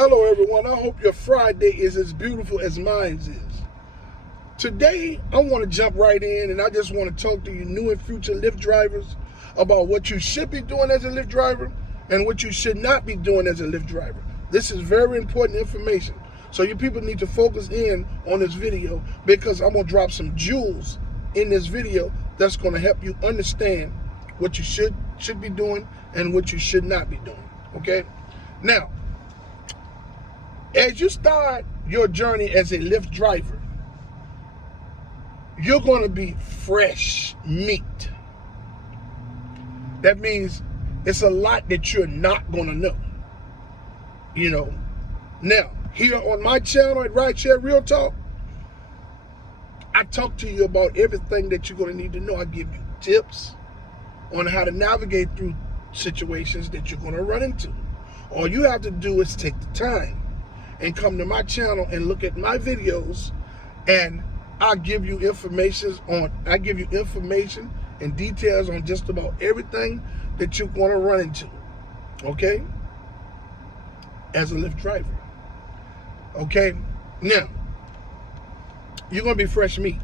Hello everyone, I hope your Friday is as beautiful as mine is. Today, I want to jump right in and I just want to talk to you new and future Lyft drivers about what you should be doing as a Lyft driver and what you should not be doing as a Lyft driver. This is very important information. So you people need to focus in on this video because I'm going to drop some jewels in this video that's going to help you understand what you should be doing and what you should not be doing. Okay? Now, as you start your journey as a Lyft driver, you're going to be fresh meat. That means it's a lot that you're not going to know. Now, here on my channel at Rideshare RealTalk, I talk to you about everything that you're going to need to know. I give you tips on how to navigate through situations that you're going to run into. All you have to do is take the time and come to my channel and look at my videos, and I give you information and details on just about everything that you're going to run into, okay, as a Lyft driver. Okay, now you're going to be fresh meat,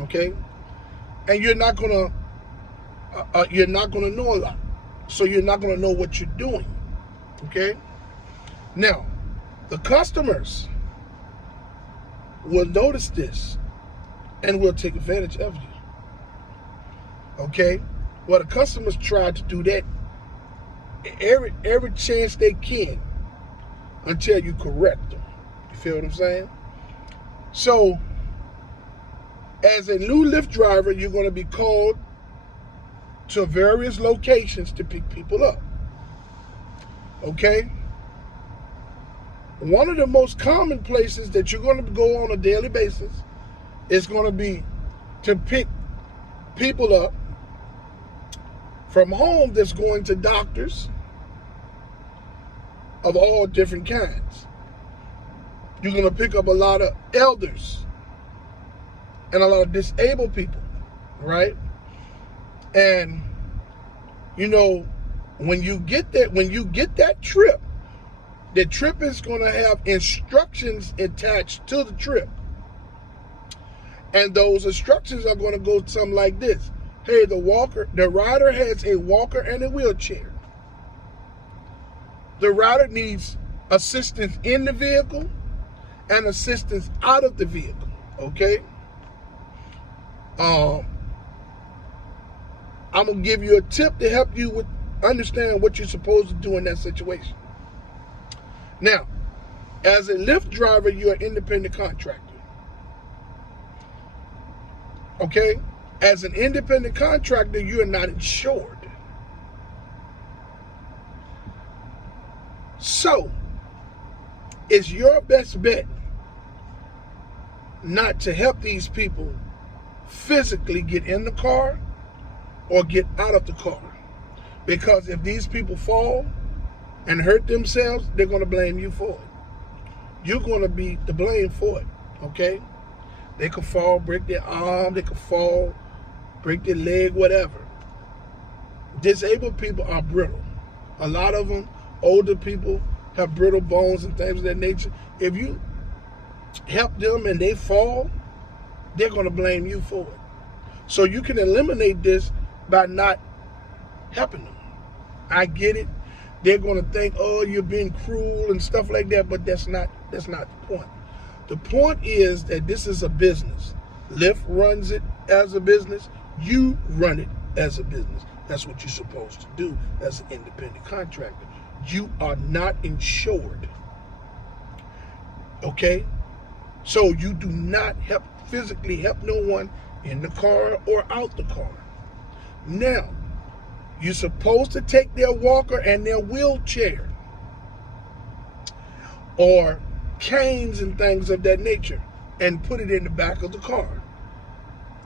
okay, and you're not going to know a lot, so you're not going to know what you're doing, okay. Now, the customers will notice this and will take advantage of you. Okay? Well, the customers try to do that every chance they can until you correct them. You feel what I'm saying? So, as a new Lyft driver, you're going to be called to various locations to pick people up. Okay? One of the most common places that you're going to go on a daily basis is going to be to pick people up from home that's going to doctors of all different kinds. You're going to pick up a lot of elders and a lot of disabled people, right? And when you get that trip, the trip is going to have instructions attached to the trip. And those instructions are going to go something like this. Hey, the rider has a walker and a wheelchair. The rider needs assistance in the vehicle and assistance out of the vehicle, okay? I'm going to give you a tip to help you understand what you're supposed to do in that situation. Now, as a Lyft driver, you're an independent contractor. Okay? As an independent contractor, you are not insured. So, it's your best bet not to help these people physically get in the car or get out of the car. Because if these people fall and hurt themselves, they're going to blame you for it. You're going to be the blame for it, okay? They could fall, break their arm, they could fall, break their leg, whatever. Disabled people are brittle. A lot of them, older people, have brittle bones and things of that nature. If you help them and they fall, they're going to blame you for it. So you can eliminate this by not helping them. I get it. They're going to think, oh, you're being cruel and stuff like that, but that's not the point. The point is that this is a business. Lyft runs it as a business. You run it as a business. That's what you're supposed to do as an independent contractor. You are not insured. Okay? So you do not physically help no one in the car or out the car. Now, you're supposed to take their walker and their wheelchair or canes and things of that nature and put it in the back of the car.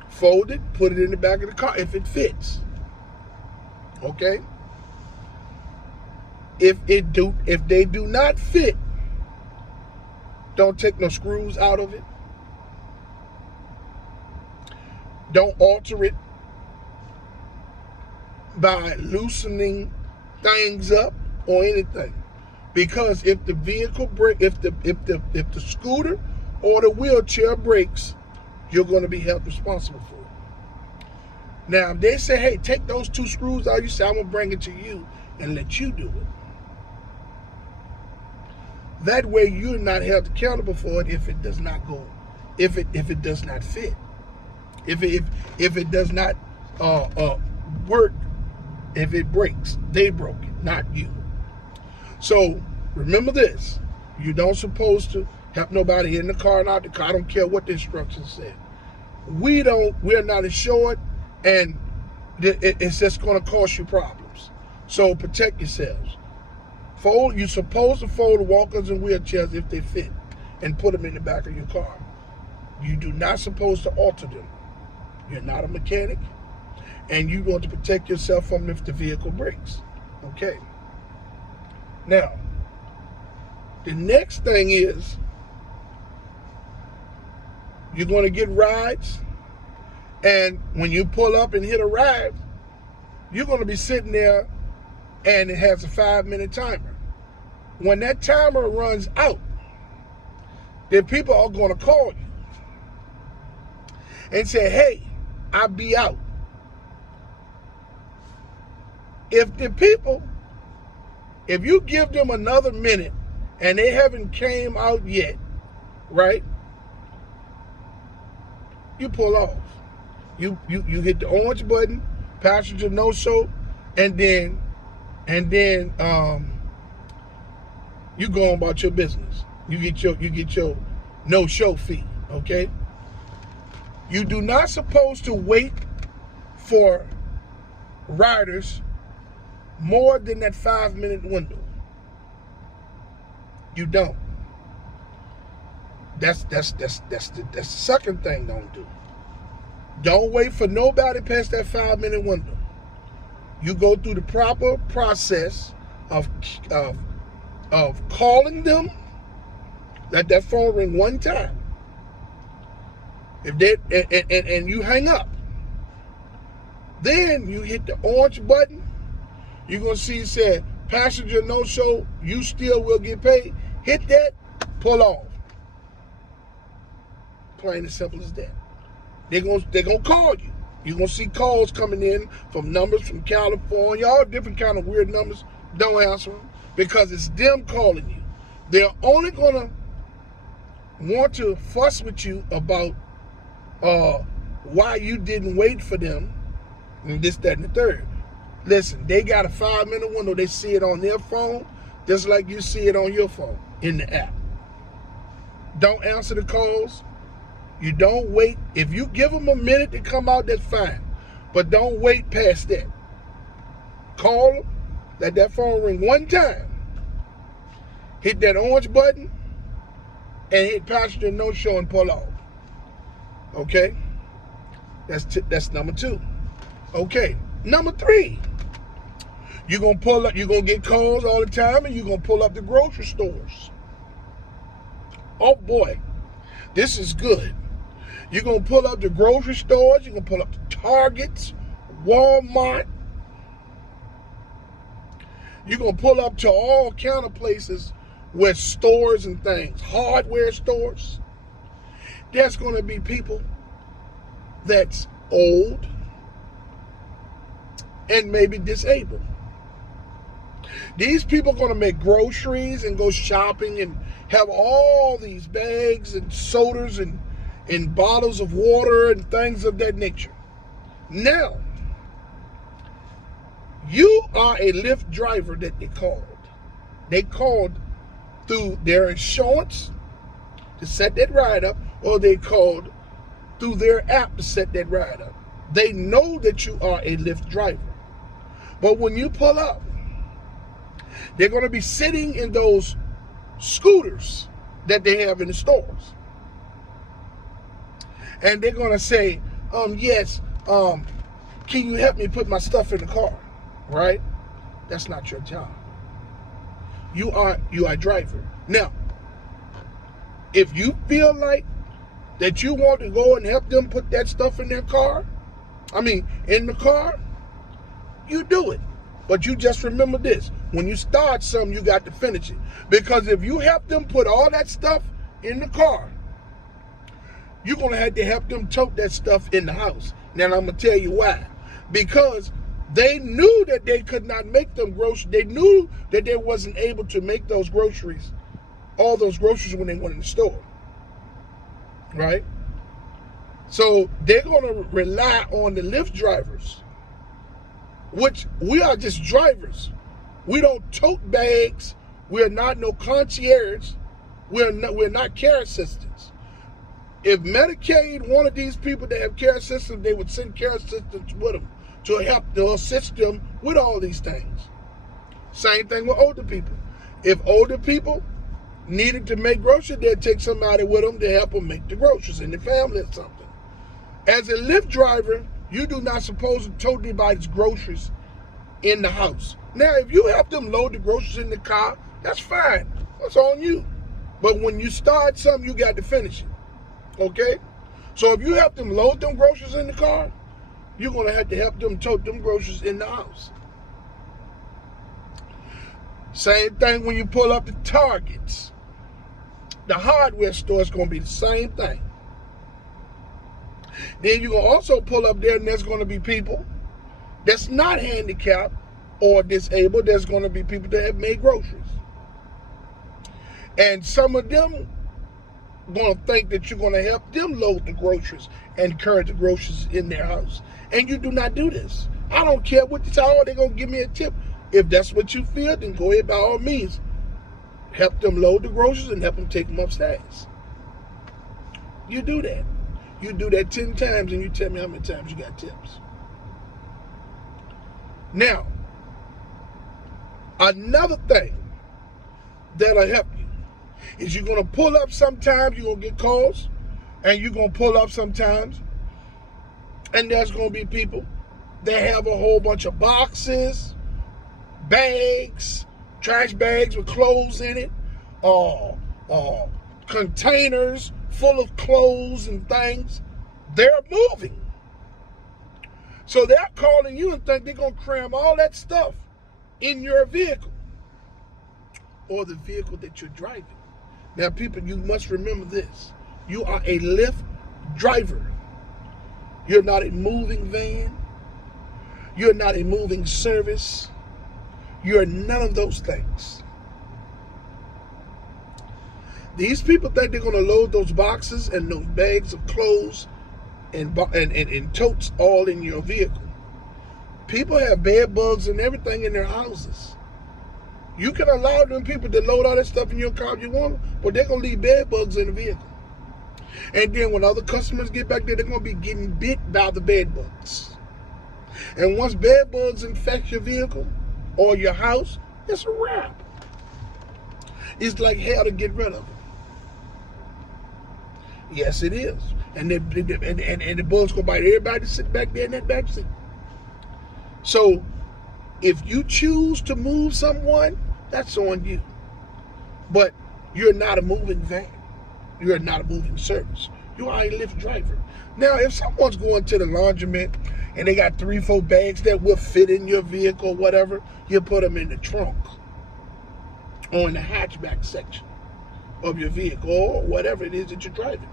Fold it, put it in the back of the car if it fits. Okay? If they do not fit, don't take no screws out of it. Don't alter it by loosening things up or anything. Because if the vehicle break, if the scooter or the wheelchair breaks, you're going to be held responsible for it. Now, if they say, hey, take those 2 screws out, you say, I'm going to bring it to you and let you do it. That way, you're not held accountable for it if it does not go, if it does not fit, if it does not work, if it breaks, they broke it, not you. So remember this: you don't supposed to help nobody in the car and out the car. I don't care what the instructions said. We're not insured, and it's just going to cause you problems. So protect yourselves. You're supposed to fold the walkers and wheelchairs if they fit and put them in the back of your car. You do not supposed to alter them. You're not a mechanic, and you want to protect yourself from if the vehicle breaks. Okay. Now, the next thing is you're going to get rides, and when you pull up and hit a ride, you're going to be sitting there, and it has a 5-minute timer. When that timer runs out, then people are going to call you and say, hey, I'll be out. If you give them another minute and they haven't came out yet, right? You pull off. You hit the orange button, passenger no show, and then you go on about your business. You get your no show fee, okay? You do not supposed to wait for riders more than that 5-minute window. You don't. That's the second thing don't do. Don't wait for nobody past that 5-minute window. You go through the proper process of calling them. Let that phone ring one time. If they and you hang up, then you hit the orange button. You're gonna see it said passenger no show. You still will get paid. Hit that, pull off. Plain and simple as that. They're gonna call you. You're gonna see calls coming in from numbers from California, all different kind of weird numbers. Don't answer them because it's them calling you. They're only gonna want to fuss with you about why you didn't wait for them, and this, that, and the third. Listen, they got a 5-minute window. They see it on their phone, just like you see it on your phone in the app. Don't answer the calls. You don't wait. If you give them a minute to come out, that's fine. But don't wait past that. Call them, let that phone ring one time. Hit that orange button and hit passenger no show and pull off. Okay? That's number 2. Okay. Number 3. You're going to pull up, you're going to get calls all the time, and you're going to pull up the grocery stores. Oh boy, this is good. You're going to pull up the grocery stores, you're going to pull up the Targets, Walmart. You're going to pull up to all kind of places with stores and things, hardware stores. There's going to be people that's old and maybe disabled. These people are going to make groceries and go shopping and have all these bags and sodas and bottles of water and things of that nature. Now, you are a Lyft driver that they called. They called through their insurance to set that ride up, or they called through their app to set that ride up. They know that you are a Lyft driver. But when you pull up, they're going to be sitting in those scooters that they have in the stores. And they're going to say, yes, can you help me put my stuff in the car? Right? That's not your job. You are a driver. Now, if you feel like that you want to go and help them put that stuff in their car, in the car, you do it. But you just remember this. when you start something, you got to finish it. Because if you help them put all that stuff in the car, you're going to have to help them tote that stuff in the house. Now, I'm going to tell you why. Because they knew that they could not make them groceries. They knew that they wasn't able to make those groceries, all those groceries when they went in the store. Right? So they're going to rely on the Lyft drivers, which we are just drivers. We don't tote bags. We're not no concierge. We're not care assistants. If Medicaid wanted these people to have care assistants, they would send care assistants with them to assist them with all these things. Same thing with older people. If older people needed to make groceries, they'd take somebody with them to help them make the groceries in the family or something. As a Lyft driver, you do not supposed to tote anybody's groceries in the house. Now, if you help them load the groceries in the car, that's fine. That's on you. But when you start something, you got to finish it. Okay? So if you help them load them groceries in the car, you're going to have to help them tote them groceries in the house. Same thing when you pull up the Targets. The hardware store is going to be the same thing. Then you're going to also pull up there and there's going to be people that's not handicapped or disabled. There's going to be people that have made groceries. And some of them going to think that you're going to help them load the groceries and carry the groceries in their house. And you do not do this. I don't care what you tell, they're going to give me a tip. If that's what you feel, then go ahead by all means. Help them load the groceries and help them take them upstairs. You do that. You do that 10 times and you tell me how many times you got tips. Now, another thing that'll help you is you're going to pull up sometimes, you're going to get calls, and you're going to pull up sometimes, and there's going to be people that have a whole bunch of boxes, bags, trash bags with clothes in it, containers full of clothes and things. They're moving. So they're calling you and think they're going to cram all that stuff in your vehicle or the vehicle that you're driving. Now, people, you must remember this. You are a Lyft driver. You're not a moving van. You're not a moving service. You're none of those things. These people think they're going to load those boxes and those bags of clothes and totes all in your vehicle. People have bed bugs and everything in their houses. You can allow them people to load all that stuff in your car if you want, but they're going to leave bed bugs in the vehicle. And then when other customers get back there, they're going to be getting bit by the bed bugs. And once bed bugs infect your vehicle or your house, it's a wrap. It's like hell to get rid of them. Yes, it is. And the bugs go bite everybody that sit back there in that back seat. So, if you choose to move someone, that's on you. But you're not a moving van. You're not a moving service. You are a Lyft driver. Now, if someone's going to the laundromat and they got 3-4 bags that will fit in your vehicle or whatever, you put them in the trunk or in the hatchback section of your vehicle or whatever it is that you're driving.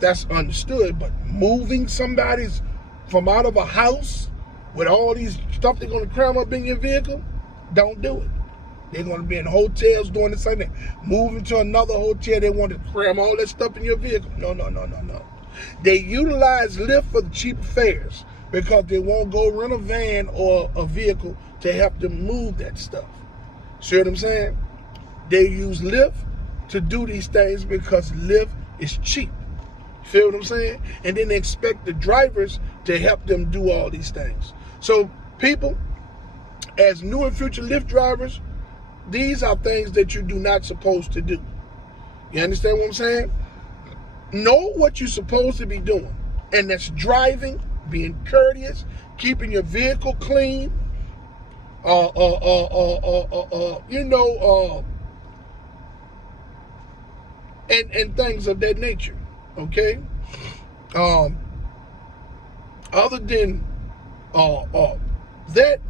That's understood, but moving somebody's from out of a house with all these stuff they're going to cram up in your vehicle, don't do it. They're going to be in hotels doing the same thing. Moving to another hotel, they want to cram all that stuff in your vehicle. No. They utilize Lyft for the cheap fares because they won't go rent a van or a vehicle to help them move that stuff. See what I'm saying? They use Lyft to do these things because Lyft is cheap. Feel what I'm saying? And then they expect the drivers to help them do all these things. So people, as new and future Lyft drivers, these are things that you do not supposed to do. You understand what I'm saying? Know what you're supposed to be doing. And that's driving, being courteous, keeping your vehicle clean, and things of that nature. Okay? Other than that,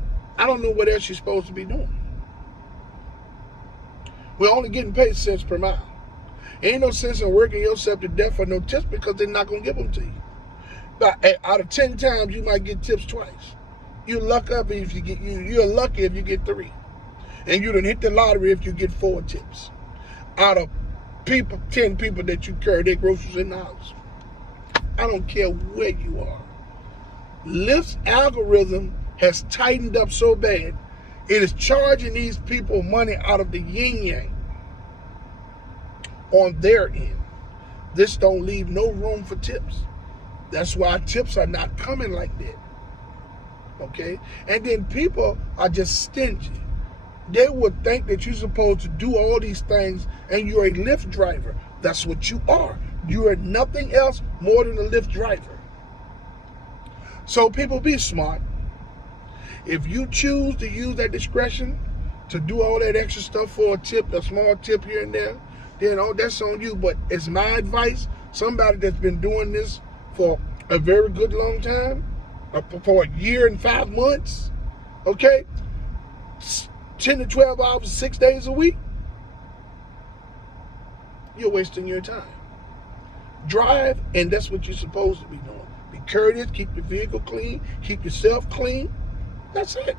I don't know what else you're supposed to be doing. We're only getting paid cents per mile. Ain't no sense in working yourself to death for no tips because they're not going to give them to you. But out of 10 times, you might get tips twice. You're lucky if you get you're lucky if you get 3. And you done hit the lottery if you get 4 tips. Out of 10 people that you carry their groceries in the house. I don't care where you are. Lyft's algorithm has tightened up so bad, it is charging these people money out of the yin-yang on their end. This don't leave no room for tips. That's why tips are not coming like that. Okay? And then people are just stingy. They would think that you're supposed to do all these things and you're a Lyft driver. That's what you are. You are nothing else more than a Lyft driver. So people, be smart. If you choose to use that discretion to do all that extra stuff for a tip, a small tip here and there, then that's on you. But it's my advice, somebody that's been doing this for a very good long time, for a year and 5 months, okay, 10 to 12 hours, 6 days a week, you're wasting your time. Drive, and that's what you're supposed to be doing. Be courteous, keep your vehicle clean, keep yourself clean. That's it.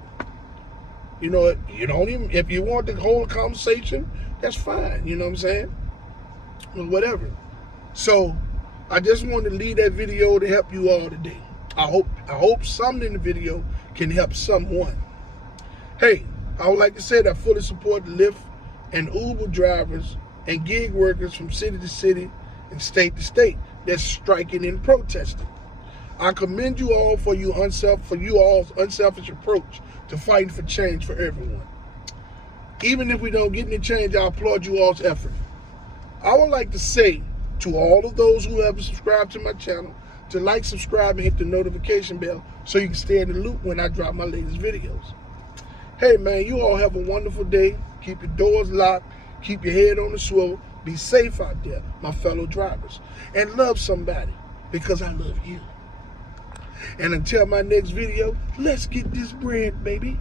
You know, you don't even, if you want to hold a conversation, that's fine. You know what I'm saying? Or whatever. So, I just wanted to leave that video to help you all today. I hope something in the video can help someone. Hey, I would like to say that I fully support Lyft and Uber drivers and gig workers from city to city and state to state that's striking and protesting. I commend you all for you all's unselfish approach to fighting for change for everyone. Even if we don't get any change, I applaud you all's effort. I would like to say to all of those who have subscribed to my channel to like, subscribe, and hit the notification bell so you can stay in the loop when I drop my latest videos. Hey man, you all have a wonderful day. Keep your doors locked. Keep your head on the swivel. Be safe out there, my fellow drivers. And love somebody because I love you. And until my next video, let's get this bread, baby.